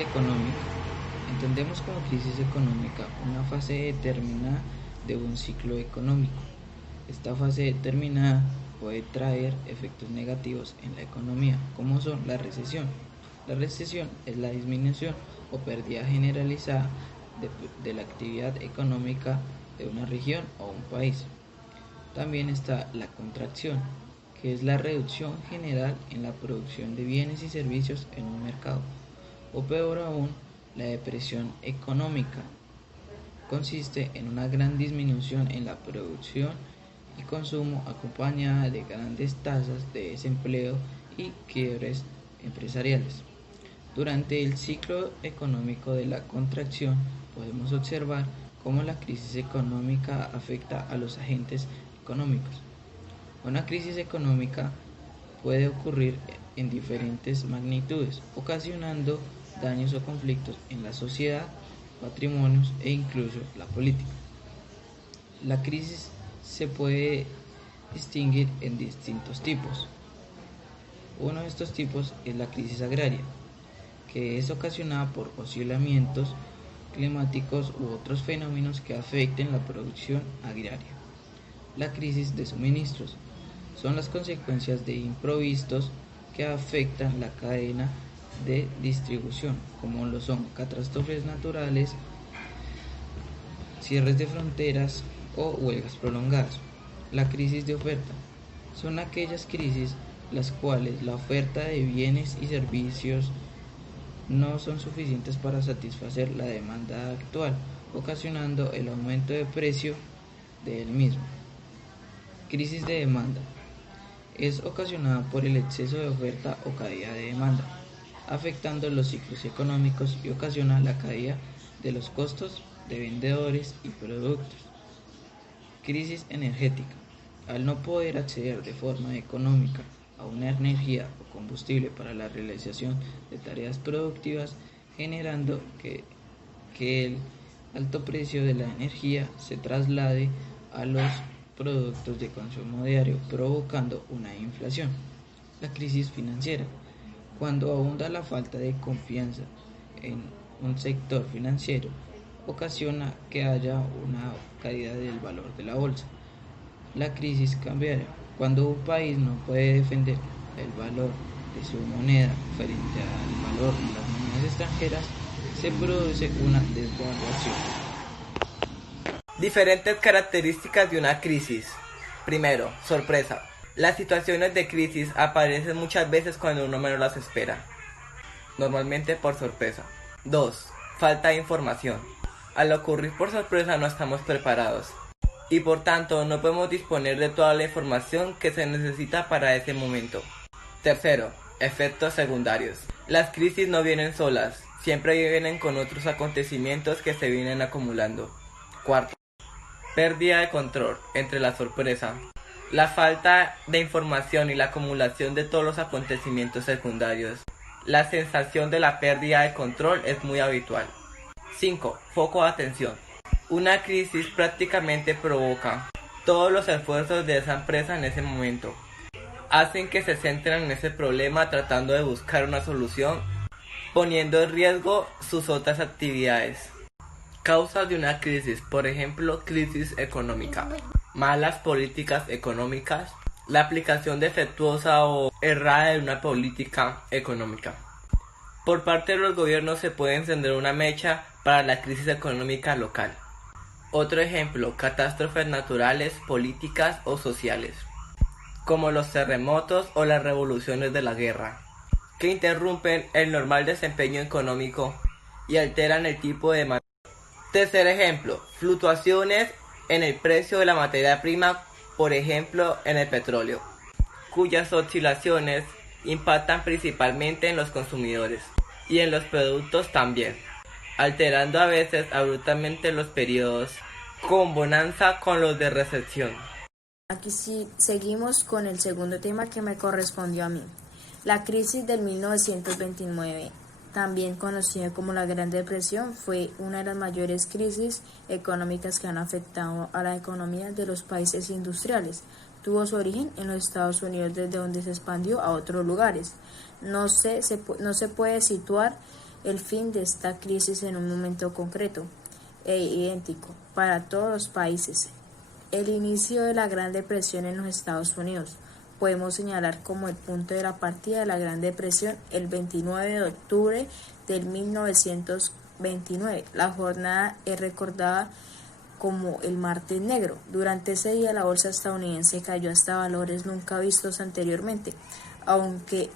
económica. Entendemos como crisis económica una fase determinada de un ciclo económico. Esta fase determinada puede traer efectos negativos en la economía, como son la recesión. La recesión es la disminución o pérdida generalizada de la actividad económica de una región o un país. También está la contracción, que es la reducción general en la producción de bienes y servicios en un mercado. O peor aún, la depresión económica consiste en una gran disminución en la producción y consumo acompañada de grandes tasas de desempleo y quiebres empresariales. Durante el ciclo económico de la contracción podemos observar cómo la crisis económica afecta a los agentes económicos. Una crisis económica puede ocurrir en diferentes magnitudes, ocasionando daños o conflictos en la sociedad, patrimonios e incluso la política. La crisis se puede distinguir en distintos tipos. Uno de estos tipos es la crisis agraria, que es ocasionada por oscilamientos climáticos u otros fenómenos que afecten la producción agraria. La crisis de suministros son las consecuencias de imprevistos que afectan la cadena de distribución, como lo son catástrofes naturales, cierres de fronteras o huelgas prolongadas. La crisis de oferta son aquellas crisis las cuales la oferta de bienes y servicios no son suficientes para satisfacer la demanda actual, ocasionando el aumento de precio del mismo. Crisis de demanda es ocasionada por el exceso de oferta o caída de demanda, afectando los ciclos económicos y ocasiona la caída de los costos de vendedores y productos. Crisis energética. Al no poder acceder de forma económica a una energía o combustible para la realización de tareas productivas, generando que el alto precio de la energía se traslade a los productos de consumo diario, provocando una inflación. La crisis financiera. Cuando abunda la falta de confianza en un sector financiero, ocasiona que haya una caída del valor de la bolsa. La crisis cambiaria. Cuando un país no puede defender el valor de su moneda frente al valor de las monedas extranjeras, se produce una desvaluación. Diferentes características de una crisis. Primero, sorpresa. Las situaciones de crisis aparecen muchas veces cuando uno menos las espera, normalmente por sorpresa. 2. Falta de información. Al ocurrir por sorpresa no estamos preparados y por tanto no podemos disponer de toda la información que se necesita para ese momento. Tercero, efectos secundarios. Las crisis no vienen solas, siempre vienen con otros acontecimientos que se vienen acumulando. Cuarto, pérdida de control entre la sorpresa, la falta de información y la acumulación de todos los acontecimientos secundarios. La sensación de la pérdida de control es muy habitual. 5. Foco de atención. Una crisis prácticamente provoca todos los esfuerzos de esa empresa en ese momento. Hacen que se centren en ese problema tratando de buscar una solución, poniendo en riesgo sus otras actividades. Causas de una crisis, por ejemplo, crisis económica, malas políticas económicas, la aplicación defectuosa o errada de una política económica. Por parte de los gobiernos se puede encender una mecha para la crisis económica local. Otro ejemplo, catástrofes naturales, políticas o sociales, como los terremotos o las revoluciones de la guerra, que interrumpen el normal desempeño económico y alteran el tipo de demanda. Tercer ejemplo, fluctuaciones en el precio de la materia prima, por ejemplo en el petróleo, cuyas oscilaciones impactan principalmente en los consumidores y en los productos también, alterando a veces abruptamente los periodos con bonanza con los de recesión. Aquí sí seguimos con el segundo tema que me correspondió a mí. La crisis del 1929, también conocida como la Gran Depresión, fue una de las mayores crisis económicas que han afectado a la economía de los países industriales. Tuvo su origen en los Estados Unidos, desde donde se expandió a otros lugares. No se puede situar el fin de esta crisis en un momento concreto e idéntico para todos los países. El inicio de la Gran Depresión en los Estados Unidos. Podemos señalar como el punto de la partida de la Gran Depresión el 29 de octubre del 1929. La jornada es recordada como el Martes Negro. Durante ese día la bolsa estadounidense cayó hasta valores nunca vistos anteriormente. Aunque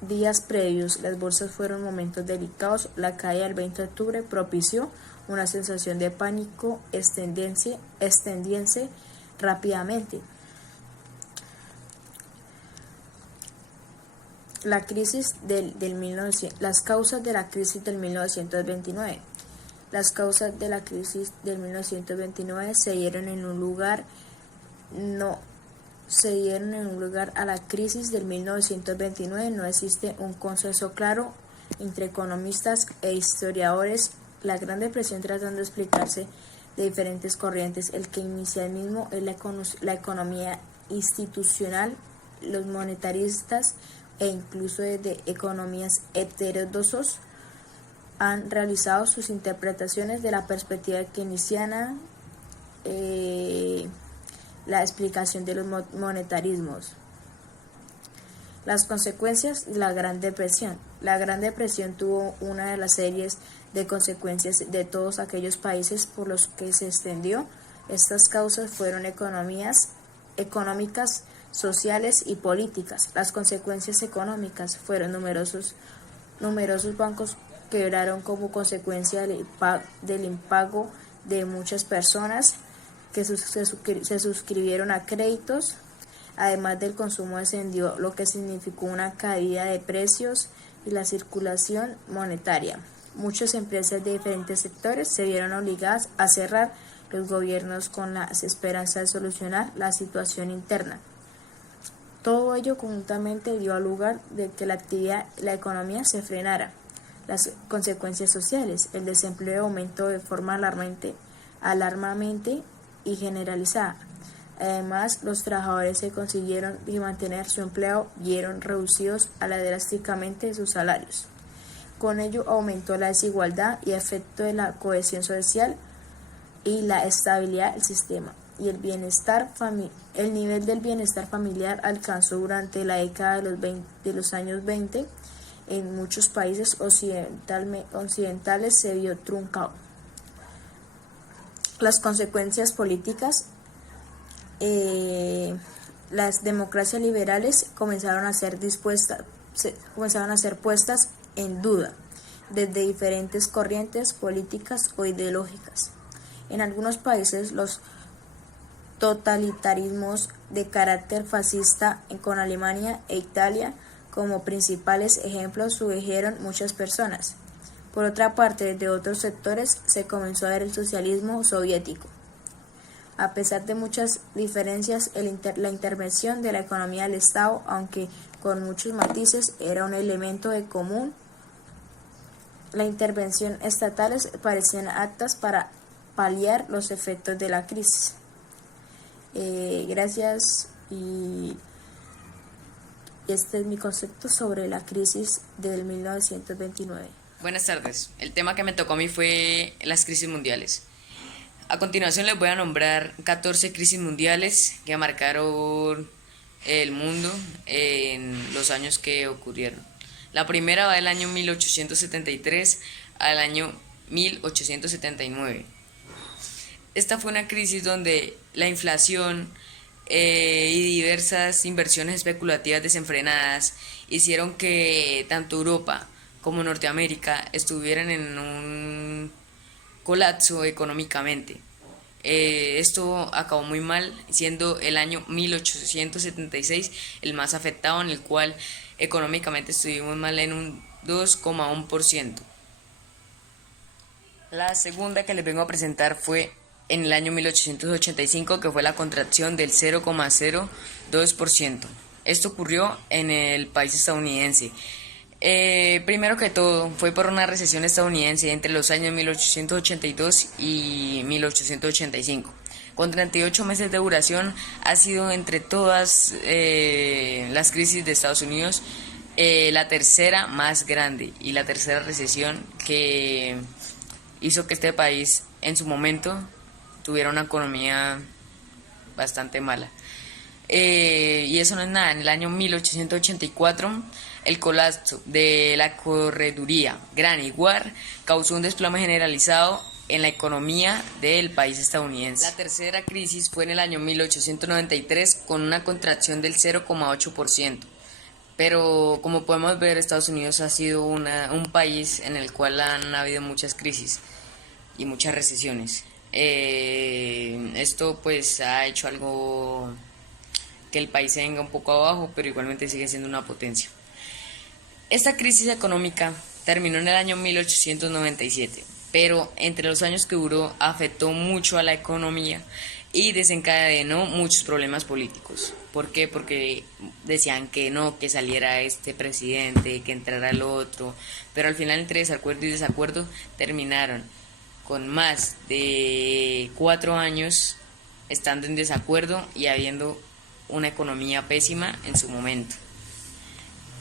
días previos las bolsas fueron momentos delicados, la caída del 20 de octubre propició una sensación de pánico extendiéndose rápidamente. La crisis las causas de la crisis del 1929. Las causas de la crisis del 1929 se dieron en un lugar a la crisis del 1929. No existe un consenso claro entre economistas e historiadores. La Gran Depresión, tratando de explicarse de diferentes corrientes. El que inicia el mismo es la economía institucional, los monetaristas e incluso desde economías heterodoxos han realizado sus interpretaciones de la perspectiva keynesiana, la explicación de los monetarismos. Las consecuencias de la Gran Depresión. La Gran Depresión tuvo una de las series de consecuencias de todos aquellos países por los que se extendió. Estas causas fueron económicas, sociales y políticas. Las consecuencias económicas fueron numerosos bancos quebraron como consecuencia del impago de muchas personas que se suscribieron a créditos. Además del consumo descendió, lo que significó una caída de precios y la circulación monetaria. Muchas empresas de diferentes sectores se vieron obligadas a cerrar, los gobiernos con la esperanza de solucionar la situación interna. Todo ello conjuntamente dio lugar de que la economía se frenara. Las consecuencias sociales. El desempleo aumentó de forma alarmante y generalizada. Además, los trabajadores que consiguieron mantener su empleo vieron reducidos drásticamente sus salarios. Con ello aumentó la desigualdad y efecto de la cohesión social y la estabilidad del sistema. Y el nivel del bienestar familiar alcanzó durante la década de los años 20 en muchos países occidentales se vio truncado. Las consecuencias políticas. Las democracias liberales comenzaron a ser puestas en duda desde diferentes corrientes políticas o ideológicas. En algunos países los totalitarismos de carácter fascista, con Alemania e Italia como principales ejemplos, subyugaron muchas personas. Por otra parte, desde otros sectores se comenzó a ver el socialismo soviético. A pesar de muchas diferencias, la intervención de la economía del Estado, aunque con muchos matices, era un elemento de común. Las intervenciones estatales parecían aptas para paliar los efectos de la crisis. Gracias, y este es mi concepto sobre la crisis del 1929. Buenas tardes. El tema que me tocó a mí fue las crisis mundiales. A continuación les voy a nombrar 14 crisis mundiales que marcaron el mundo en los años que ocurrieron. La primera va del año 1873 al año 1879. Esta fue una crisis donde la inflación y diversas inversiones especulativas desenfrenadas hicieron que tanto Europa como Norteamérica estuvieran en un colapso económicamente. Esto acabó muy mal, siendo el año 1876 el más afectado, en el cual económicamente estuvimos mal en un 2,1%. La segunda que les vengo a presentar fue en el año 1885, que fue la contracción del 0,02%. Esto ocurrió en el país estadounidense. Primero que todo, fue por una recesión estadounidense entre los años 1882 y 1885. Con 38 meses de duración, ha sido entre todas las crisis de Estados Unidos La tercera más grande y la tercera recesión que hizo que este país en su momento tuviera una economía bastante mala. Y eso no es nada. En el año 1884, el colapso de la correduría Granny War causó un desplome generalizado en la economía del país estadounidense. La tercera crisis fue en el año 1893 con una contracción del 0,8%. Pero como podemos ver, Estados Unidos ha sido un país en el cual han habido muchas crisis y muchas recesiones. Esto pues ha hecho algo que el país se venga un poco abajo, pero igualmente sigue siendo una potencia. Esta crisis económica terminó en el año 1897, pero entre los años que duró afectó mucho a la economía y desencadenó muchos problemas políticos. ¿Por qué? Porque decían que no, que saliera este presidente, que entrara el otro, pero al final entre desacuerdo y desacuerdo terminaron con más de 4 años estando en desacuerdo y habiendo una economía pésima en su momento.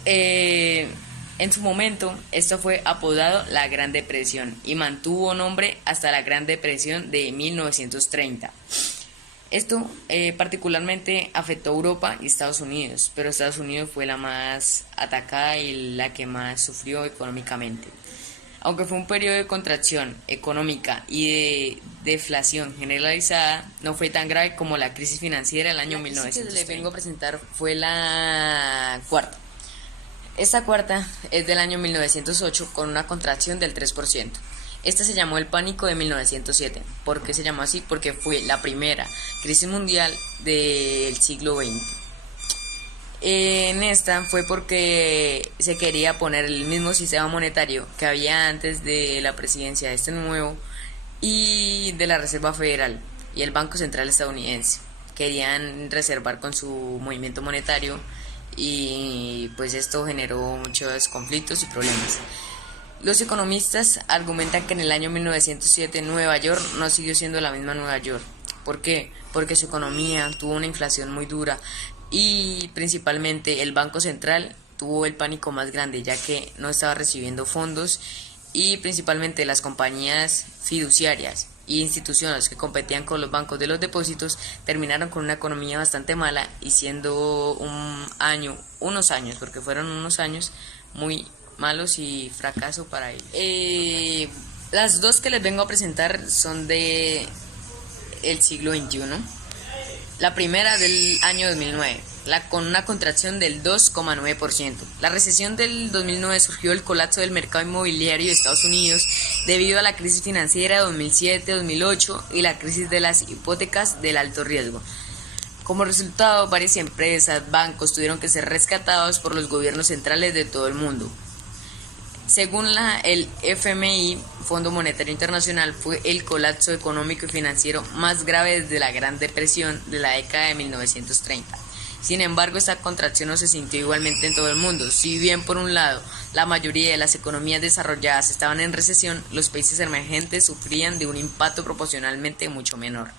En su momento, esto fue apodado la Gran Depresión y mantuvo nombre hasta la Gran Depresión de 1930. Esto particularmente afectó a Europa y Estados Unidos, pero Estados Unidos fue la más atacada y la que más sufrió económicamente. Aunque fue un periodo de contracción económica y de deflación generalizada, no fue tan grave como la crisis financiera del año 1930. La crisis que les vengo a presentar fue la cuarta. Esta cuarta es del año 1908 con una contracción del 3%. Esta se llamó el pánico de 1907. ¿Por qué se llamó así? Porque fue la primera crisis mundial del siglo XX. En esta fue porque se quería poner el mismo sistema monetario que había antes de la presidencia de este nuevo y de la Reserva Federal y el Banco Central estadounidense. Querían reservar con su movimiento monetario y pues esto generó muchos conflictos y problemas. Los economistas argumentan que en el año 1907 Nueva York no siguió siendo la misma Nueva York. ¿Por qué? Porque su economía tuvo una inflación muy dura y principalmente el Banco Central tuvo el pánico más grande, ya que no estaba recibiendo fondos y principalmente las compañías fiduciarias y instituciones que competían con los bancos de los depósitos terminaron con una economía bastante mala y siendo unos años, porque fueron unos años muy malos y fracaso para ellos. Las dos que les vengo a presentar son de el siglo XXI. La primera del año 2009, con una contracción del 2,9%. La recesión del 2009 surgió del colapso del mercado inmobiliario de Estados Unidos debido a la crisis financiera de 2007-2008 y la crisis de las hipotecas del alto riesgo. Como resultado, varias empresas, bancos tuvieron que ser rescatados por los gobiernos centrales de todo el mundo. Según el FMI, Fondo Monetario Internacional, fue el colapso económico y financiero más grave desde la Gran Depresión de la década de 1930. Sin embargo, esta contracción no se sintió igualmente en todo el mundo. Si bien, por un lado, la mayoría de las economías desarrolladas estaban en recesión, los países emergentes sufrían de un impacto proporcionalmente mucho menor.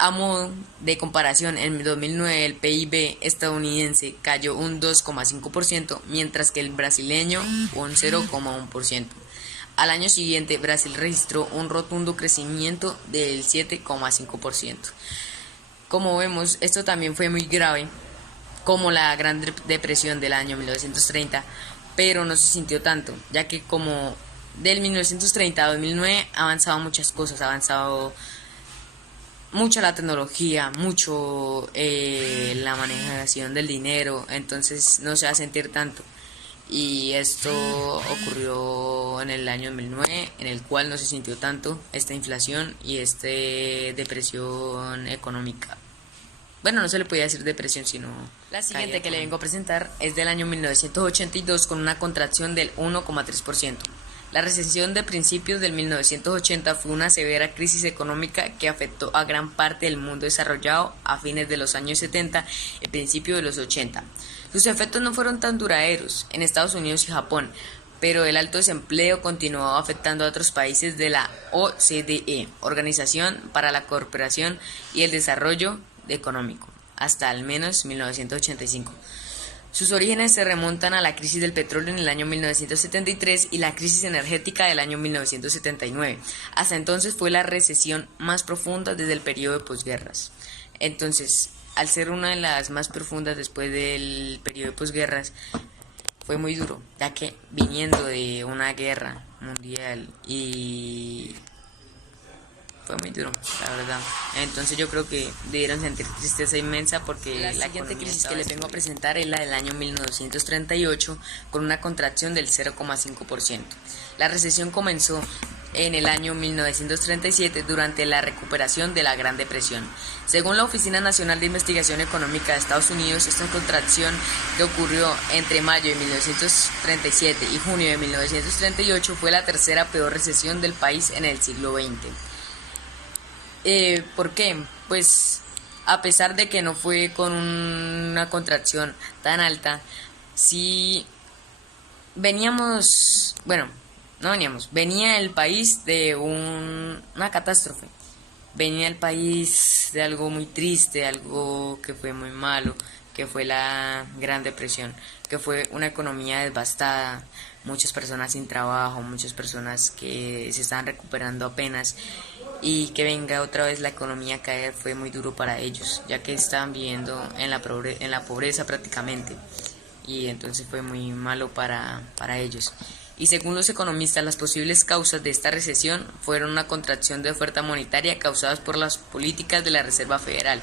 A modo de comparación, en 2009 el PIB estadounidense cayó un 2,5%, mientras que el brasileño un 0,1%. Al año siguiente, Brasil registró un rotundo crecimiento del 7,5%. Como vemos, esto también fue muy grave, como la Gran Depresión del año 1930, pero no se sintió tanto, ya que como del 1930 a 2009 ha avanzado muchas cosas, ha avanzado mucho la tecnología, mucho la manejación del dinero, entonces no se va a sentir tanto. Y esto ocurrió en el año 2009, en el cual no se sintió tanto esta inflación y esta depresión económica. Bueno, no se le podía decir depresión, sino... La siguiente que le vengo a presentar es del año 1982 con una contracción del 1,3%. La recesión de principios del 1980 fue una severa crisis económica que afectó a gran parte del mundo desarrollado a fines de los años 70 y principios de los 80. Sus efectos no fueron tan duraderos en Estados Unidos y Japón, pero el alto desempleo continuó afectando a otros países de la OCDE, Organización para la Cooperación y el Desarrollo Económico, hasta al menos 1985. Sus orígenes se remontan a la crisis del petróleo en el año 1973 y la crisis energética del año 1979. Hasta entonces fue la recesión más profunda desde el periodo de posguerras. Entonces, al ser una de las más profundas después del periodo de posguerras, fue muy duro, ya que viniendo de una guerra mundial y fue muy duro, la verdad. Entonces yo creo que debieron sentir tristeza inmensa porque la siguiente crisis que les vengo a presentar es la del año 1938 con una contracción del 0,5%. La recesión comenzó en el año 1937 durante la recuperación de la Gran Depresión. Según la Oficina Nacional de Investigación Económica de Estados Unidos, esta contracción que ocurrió entre mayo de 1937 y junio de 1938 fue la tercera peor recesión del país en el siglo XX. ¿Por qué? Pues a pesar de que no fue con una contracción tan alta, sí venía el país de una catástrofe, venía el país de algo muy triste, algo que fue muy malo, que fue la Gran Depresión, que fue una economía devastada, muchas personas sin trabajo, muchas personas que se estaban recuperando apenas, y que venga otra vez la economía a caer fue muy duro para ellos, ya que estaban viviendo en la pobreza prácticamente, y entonces fue muy malo para ellos. Y según los economistas, las posibles causas de esta recesión fueron una contracción de oferta monetaria causadas por las políticas de la Reserva Federal.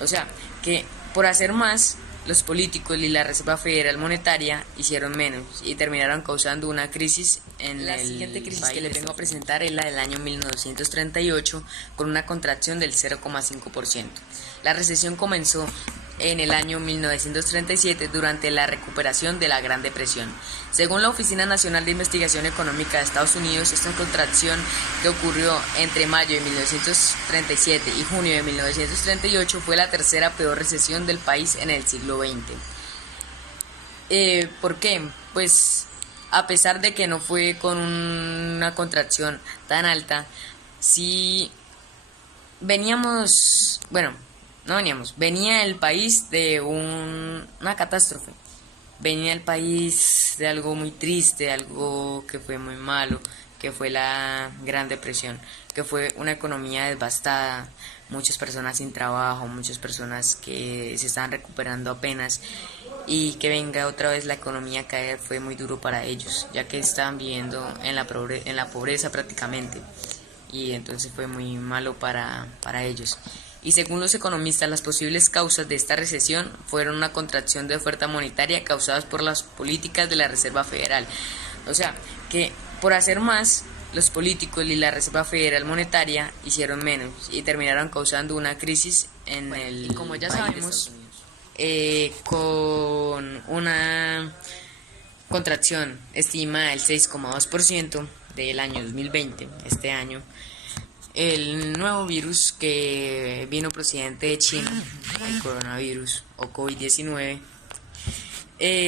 O sea, que por hacer más, los políticos y la Reserva Federal Monetaria hicieron menos y terminaron causando una crisis en la siguiente crisis que les vengo a presentar es la del año 1938 con una contracción del 0,5%. La recesión comenzó en el año 1937 durante la recuperación de la Gran Depresión. Según la Oficina Nacional de Investigación Económica de Estados Unidos, esta contracción que ocurrió entre mayo de 1937 y junio de 1938 fue la tercera peor recesión del país en el siglo XX. ¿Por qué? Pues a pesar de que no fue con una contracción tan alta, sí venía el país de una catástrofe, venía el país de algo muy triste, algo que fue muy malo, que fue la Gran Depresión, que fue una economía devastada, muchas personas sin trabajo, muchas personas que se estaban recuperando apenas, y que venga otra vez la economía a caer fue muy duro para ellos, ya que estaban viviendo en la pobreza prácticamente, y entonces fue muy malo para ellos. Y según los economistas, las posibles causas de esta recesión fueron una contracción de oferta monetaria causadas por las políticas de la Reserva Federal. O sea, que por hacer más, los políticos y la Reserva Federal Monetaria hicieron menos y terminaron causando una crisis en el como ya sabemos, con una contracción estimada del 6,2% del año 2020, este año. El nuevo virus que vino procedente de China, el coronavirus o COVID-19,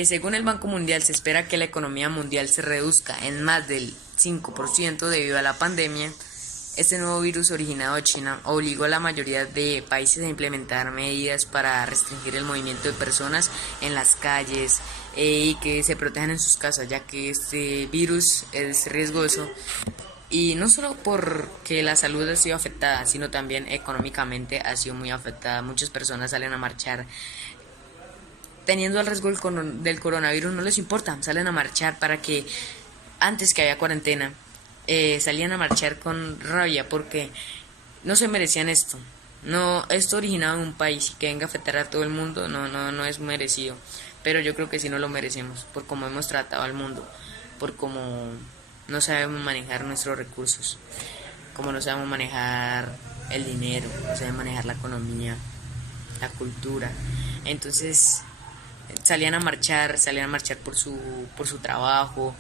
según el Banco Mundial, se espera que la economía mundial se reduzca en más del 5% debido a la pandemia. Este nuevo virus originado de China obligó a la mayoría de países a implementar medidas para restringir el movimiento de personas en las calles y que se protejan en sus casas, ya que este virus es riesgoso. Y no solo porque la salud ha sido afectada, sino también económicamente ha sido muy afectada. Muchas personas salen a marchar teniendo el riesgo del coronavirus, no les importa, salen a marchar para que, antes que haya cuarentena, salían a marchar con rabia porque no se merecían esto. No, esto originado en un país que venga a afectar a todo el mundo, no es merecido. Pero yo creo que sí no lo merecemos, por cómo hemos tratado al mundo, por cómo no sabemos manejar nuestros recursos, como no sabemos manejar el dinero, no sabemos manejar la economía, la cultura. Entonces salían a marchar por su trabajo.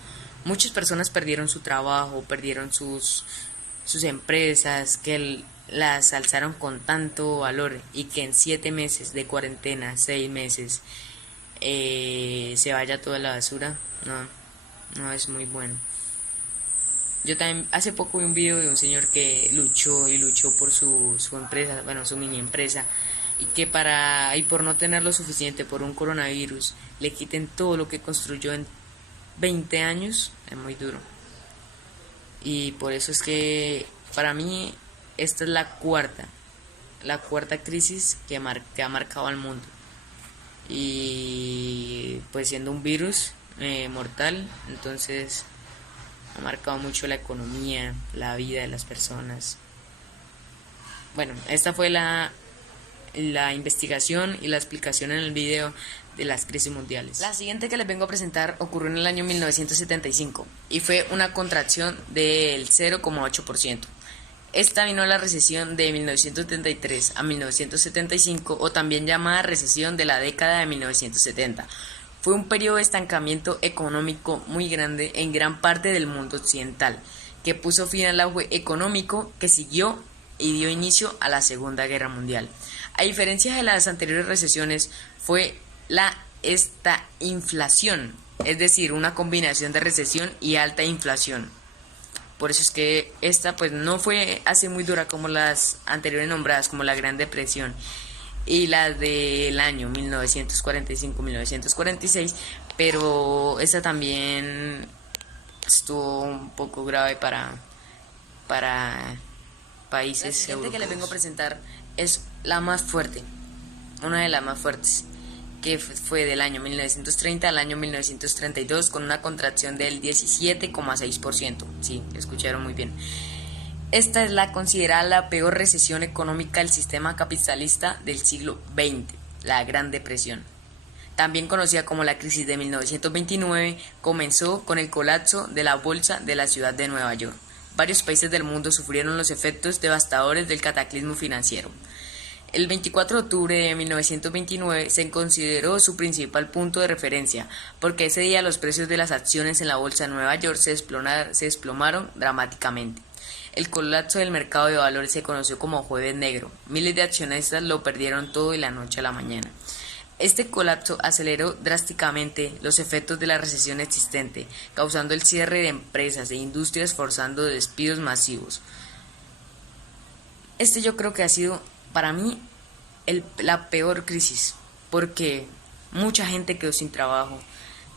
Muchas personas perdieron su trabajo, perdieron sus empresas, que las alzaron con tanto valor, y que en 7 meses de cuarentena, 6 meses, se vaya toda la basura, no es muy bueno. Yo también hace poco vi un video de un señor que luchó por su empresa, su mini empresa, y que por no tener lo suficiente por un coronavirus le quiten todo lo que construyó en 20 años es muy duro. Y por eso es que para mí esta es la cuarta crisis que ha marcado al mundo. Y pues siendo un virus mortal, entonces ha marcado mucho la economía, la vida de las personas. Bueno, esta fue la investigación y la explicación en el video de las crisis mundiales. La siguiente que les vengo a presentar ocurrió en el año 1975 y fue una contracción del 0,8%. Esta vino la recesión de 1973 a 1975, o también llamada recesión de la década de 1970. Fue un periodo de estancamiento económico muy grande en gran parte del mundo occidental, que puso fin al auge económico que siguió y dio inicio a la Segunda Guerra Mundial. A diferencia de las anteriores recesiones, fue esta inflación, es decir, una combinación de recesión y alta inflación. Por eso es que esta pues no fue así muy dura como las anteriores nombradas, como la Gran Depresión y las del año 1945-1946, pero esta también estuvo un poco grave para países europeos. La siguiente que les vengo a presentar es la más fuerte, una de las más fuertes, que fue del año 1930 al año 1932, con una contracción del 17,6%. Sí, escucharon muy bien. Esta es la considerada la peor recesión económica del sistema capitalista del siglo XX, la Gran Depresión. También conocida como la crisis de 1929, comenzó con el colapso de la bolsa de la ciudad de Nueva York. Varios países del mundo sufrieron los efectos devastadores del cataclismo financiero. El 24 de octubre de 1929 se consideró su principal punto de referencia, porque ese día los precios de las acciones en la bolsa de Nueva York se desplomaron dramáticamente. El colapso del mercado de valores se conoció como Jueves Negro. Miles de accionistas lo perdieron todo de la noche a la mañana. Este colapso aceleró drásticamente los efectos de la recesión existente, causando el cierre de empresas e industrias, forzando despidos masivos. Yo creo que ha sido para mí la peor crisis, porque mucha gente quedó sin trabajo,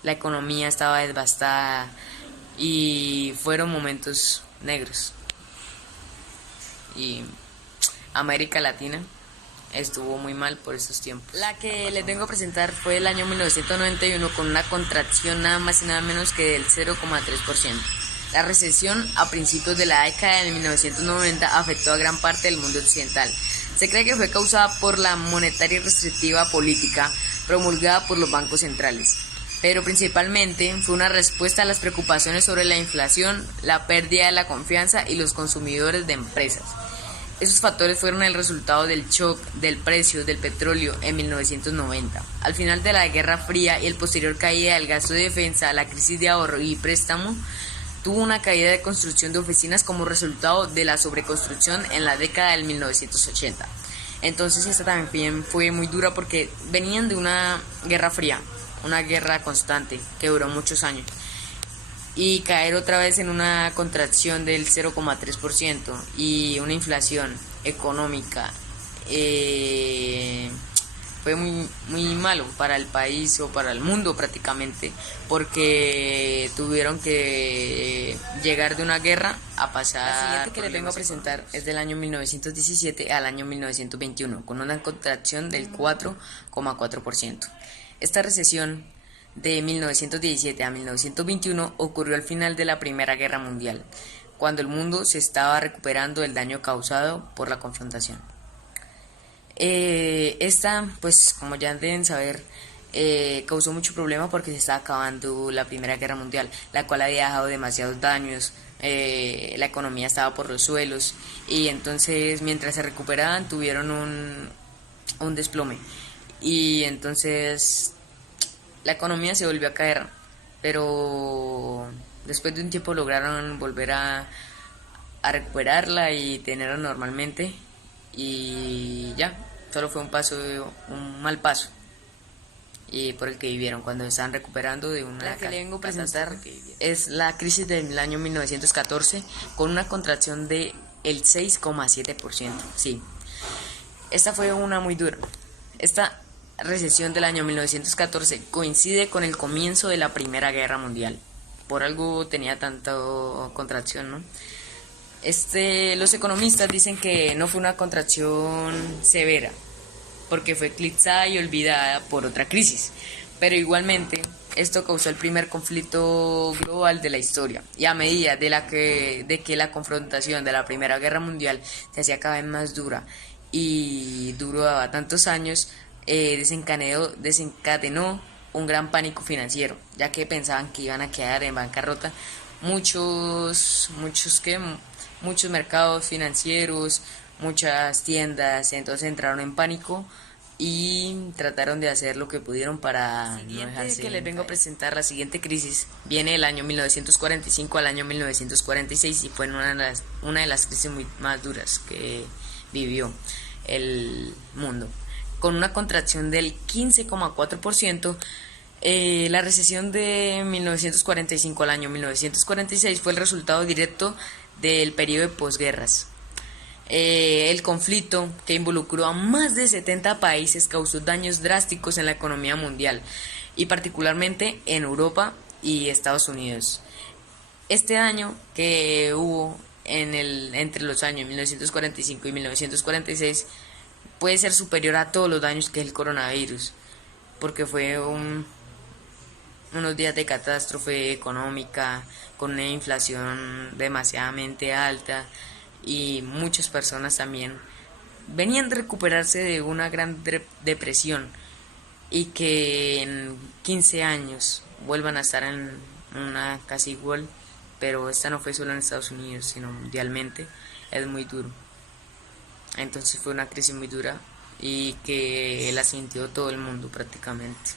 la economía estaba devastada y fueron momentos negros. Y América Latina estuvo muy mal por estos tiempos. La que les vengo a presentar fue el año 1991, con una contracción nada más y nada menos que del 0,3%. La recesión a principios de la década de 1990 afectó a gran parte del mundo occidental. Se cree que fue causada por la monetaria y restrictiva política promulgada por los bancos centrales, pero principalmente fue una respuesta a las preocupaciones sobre la inflación, la pérdida de la confianza y los consumidores de empresas. Esos factores fueron el resultado del shock del precio del petróleo en 1990. Al final de la Guerra Fría y el posterior caída del gasto de defensa, la crisis de ahorro y préstamo tuvo una caída de construcción de oficinas como resultado de la sobreconstrucción en la década del 1980. Entonces esta también fue muy dura porque venían de una guerra fría, una guerra constante que duró muchos años. Y caer otra vez en una contracción del 0,3% y una inflación económica fue muy malo para el país o para el mundo prácticamente, porque tuvieron que llegar de una guerra a pasar. La siguiente que les vengo a presentar es del año 1917 al año 1921, con una contracción del 4,4%. Esta recesión de 1917 a 1921 ocurrió al final de la Primera Guerra Mundial, cuando el mundo se estaba recuperando del daño causado por la confrontación. Esta, pues como ya deben saber, causó mucho problema porque se estaba acabando la Primera Guerra Mundial, la cual había dejado demasiados daños, la economía estaba por los suelos, y entonces mientras se recuperaban tuvieron un desplome, y entonces la economía se volvió a caer, pero después de un tiempo lograron volver a recuperarla y tenerla normalmente, y ya, solo fue un mal paso y por el que vivieron cuando se estaban recuperando de una. La que le vengo a presentar es la crisis del año 1914, con una contracción de el 6,7%. Sí. Esta fue una muy dura. Esta recesión del año 1914 coincide con el comienzo de la Primera Guerra Mundial. Por algo tenía tanta contracción, ¿no? Los economistas dicen que no fue una contracción severa, porque fue eclipsada y olvidada por otra crisis. Pero igualmente, esto causó el primer conflicto global de la historia. Y a medida de que la confrontación de la Primera Guerra Mundial se hacía cada vez más dura y duraba tantos años, desencadenó un gran pánico financiero, ya que pensaban que iban a quedar en bancarrota muchos mercados financieros, muchas tiendas. Entonces entraron en pánico y trataron de hacer lo que pudieron para no dejarse. Que les vengo a presentar la siguiente crisis viene del año 1945 al año 1946 y fue una de las crisis más duras que vivió el mundo. Con una contracción del 15,4%, la recesión de 1945 al año 1946 fue el resultado directo del periodo de posguerras. El conflicto, que involucró a más de 70 países, causó daños drásticos en la economía mundial y particularmente en Europa y Estados Unidos. Este daño que hubo entre los años 1945 y 1946 puede ser superior a todos los daños que el coronavirus, porque fue unos días de catástrofe económica con una inflación demasiadamente alta y muchas personas también venían de recuperarse de una gran depresión y que en 15 años vuelvan a estar en una casi igual, pero esta no fue solo en Estados Unidos sino mundialmente. Es muy duro. Entonces fue una crisis muy dura y que la sintió todo el mundo prácticamente.